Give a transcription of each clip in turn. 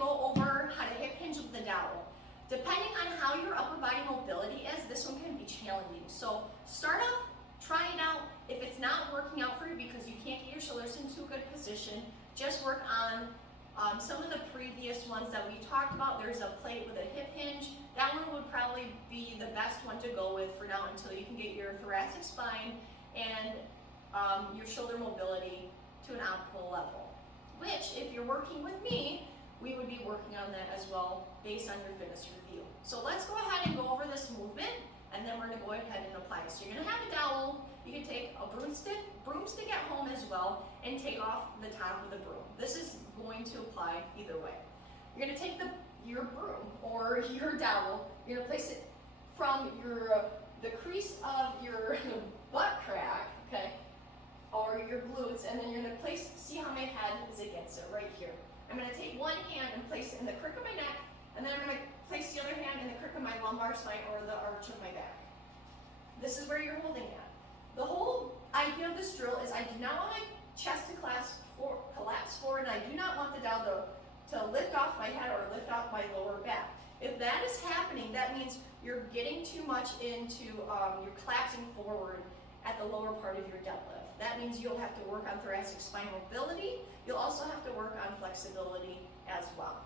go over how to hip hinge with the dowel. Depending on how your upper body mobility is, this one can be challenging. So start off, try it out. If it's not working out for you because you can't get your shoulders into a good position, just work on some of the previous ones that we talked about. There's a plate with a hip hinge. That one would probably be the best one to go with for now until you can get your thoracic spine and your shoulder mobility to an optimal level. Which, if you're working with me, we would be working on that as well based on your fitness review. So let's go ahead and go over this movement, and then we're going to go ahead and apply it. So you're going to have a dowel. You can take a broomstick at home as well, and take off the top of the broom. This is going to apply either way. You're going to take your broom or your dowel. You're going to place it from the crease of your butt crack, okay, or your glutes, and then you're going to see how my head is against it right here. I'm going to take one hand and place it in the crook of my neck, and then I'm going to place the other hand in the crook of my lumbar spine or the arch of my back. This is where you're holding at. The whole idea of this drill is I do not want my chest to collapse forward, and I do not want the dowel to lift off my head or lift off my lower back. If that is happening, that means you're getting too much into, you're collapsing forward at the lower part of your deadlift. That means you'll have to work on thoracic spine mobility. You'll also have to work on flexibility as well.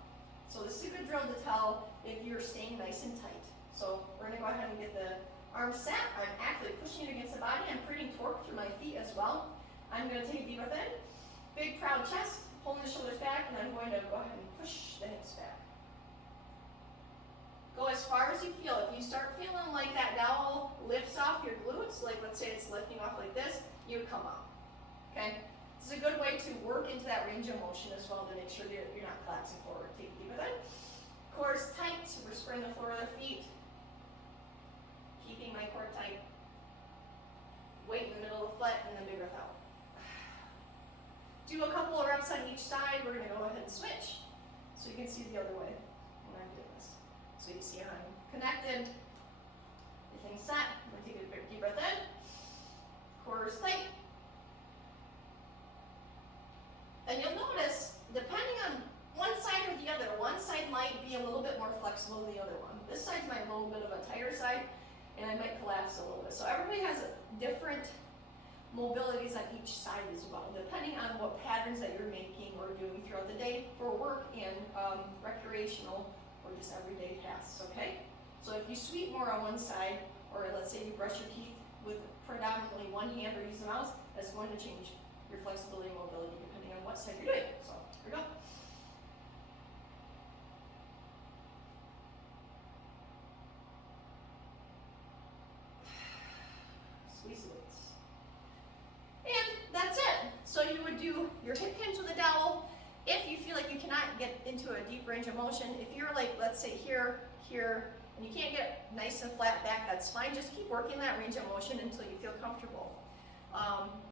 So this is a good drill to tell if you're staying nice and tight. So we're gonna go ahead and get the arms set. I'm actually pushing it against the body. I'm creating torque through my feet as well. I'm gonna take a deep breath in, big proud chest, pulling the shoulders back, and I'm going to go ahead and push the hips back. Go as far as you feel. If you start feeling like that dowel lifts off your glutes, like let's say it's lifting off like this, you would come up, okay? This is a good way to work into that range of motion as well to make sure you're not collapsing forward. Take a deep breath in. Core's tight, we're spreading the floor of the feet. Keeping my core tight. Weight in the middle of the foot, and then big breath out. Do a couple of reps on each side. We're gonna go ahead and switch so you can see the other way when I'm doing this. So you see I'm connected, everything's set. I'm gonna take a deep breath in, core is tight. And you'll notice, depending on one side or the other, one side might be a little bit more flexible than the other one. This side's my little bit of a tighter side, and I might collapse a little bit. So everybody has different mobilities on each side as well, depending on what patterns that you're making or doing throughout the day for work and recreational or just everyday tasks, okay? So if you sweep more on one side, or let's say you brush your teeth with predominantly one hand or use the mouse, that's going to change your flexibility and mobility depending on what side you're doing. So here we go. Squeeze the weights. And that's it. So you would do your hip hinge with a dowel. If you feel like you cannot get into a deep range of motion, if you're like, let's say here, and you can't get nice and flat back, that's fine. Just keep working that range of motion until you feel comfortable.